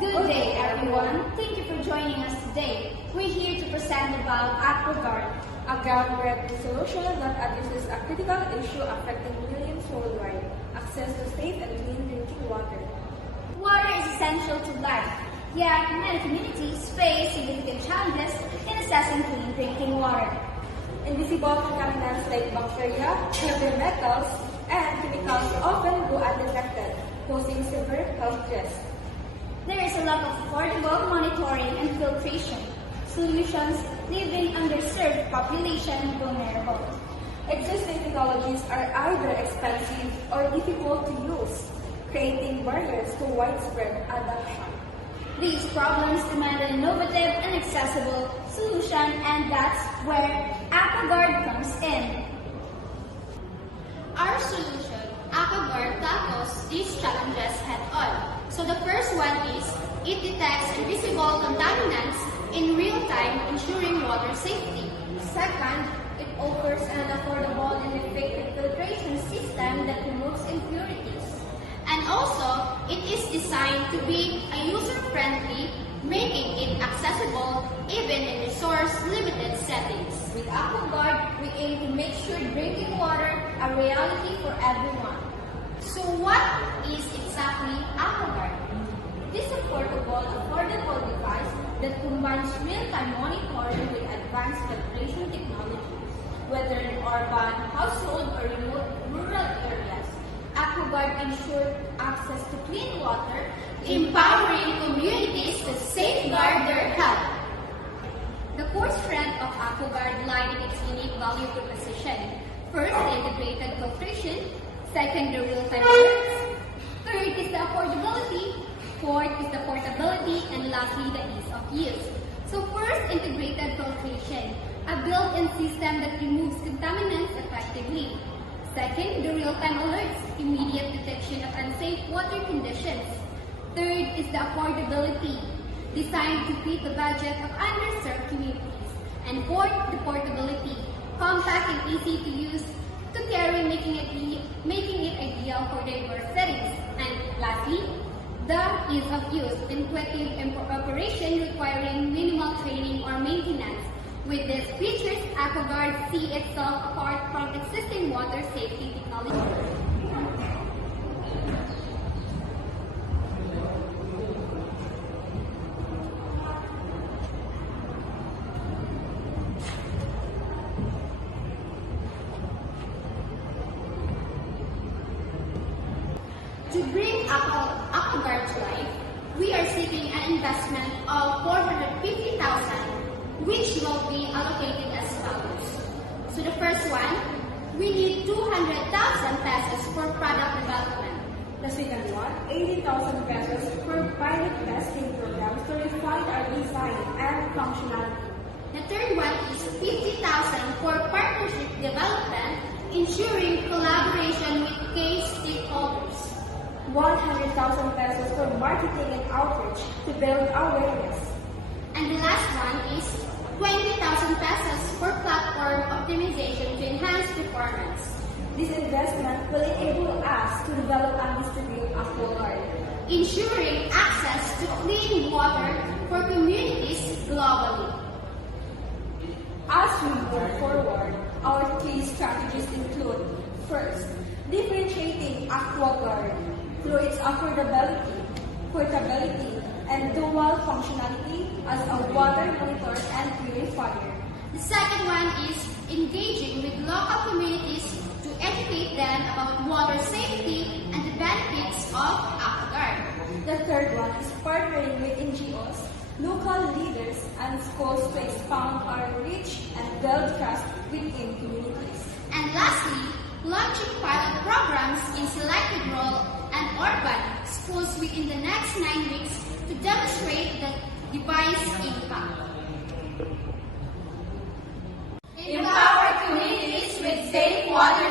Good day, everyone. Thank you for joining us today. We're here to present about AquaGuard, a groundbreaking solution that addresses a critical issue affecting millions worldwide: access to safe and clean drinking water. Water is essential to life, yet many communities face significant challenges in accessing clean drinking water. Invisible contaminants like bacteria, heavy metals, and chemicals often go undetected, posing severe health risks. There is a lack of affordable monitoring and filtration solutions, leaving underserved population vulnerable. Existing technologies are either expensive or difficult to use, creating barriers to widespread adoption. These problems demand an innovative and accessible solution, and that's where AquaGuard comes in. Our solution, AquaGuard, tackles these challenges head-on. So the first one is, it detects invisible contaminants in real time, ensuring water safety. Second, it offers an affordable and effective filtration system that removes impurities. And also, it is designed to be user-friendly, making it accessible even in resource-limited settings. With AquaGuard, we aim to make sure drinking water a reality for everyone. So what is exactly AquaGuard? This affordable device that combines real-time monitoring with advanced filtration technologies, whether in urban, household, or remote rural areas. AquaGuard ensures access to clean water, Empowering communities to safeguard their health. The core strength of AquaGuard lies in its unique value proposition. First, the integrated filtration. Second, the real-time alerts. Third is the affordability. Fourth is the portability. And lastly, the ease of use. So first, integrated filtration, a built-in system that removes contaminants effectively. Second, the real-time alerts, immediate detection of unsafe water conditions. Third is the affordability, designed to fit the budget of underserved communities. And fourth, the portability, compact and easy to use to carry, making it ideal for diverse settings. And lastly, the ease of use, intuitive operation requiring minimal training or maintenance. With these features, AquaGuard sees itself apart from existing water safety technology. To bring AquaGuard to life, we are seeking an investment of $450,000, which will be allocated as follows. So the first one, we need 200,000 pesos for product development. The second one, 80,000 pesos for pilot testing programs to refine our design and functionality. The third one is 50,000 for partnership development, ensuring collaboration with key stakeholders. 100,000 pesos for marketing and outreach to build awareness. And the last one is 20,000 pesos for platform optimization to enhance performance. This investment will enable us to develop and distribute AquaGuard, ensuring access to clean water for communities globally. As we move forward, our key strategies include: first, differentiating AquaGuard through its affordability, portability, and dual functionality as a water monitor and purifier. The second one is engaging with local communities to educate them about water safety and the benefits of AquaGuard. The third one is partnering with NGOs, local leaders, and schools to expand our reach and build trust within communities. And lastly, launching pilot programs in selected rural and urban schools within the next 9 weeks to demonstrate the device impact. Empower communities with safe water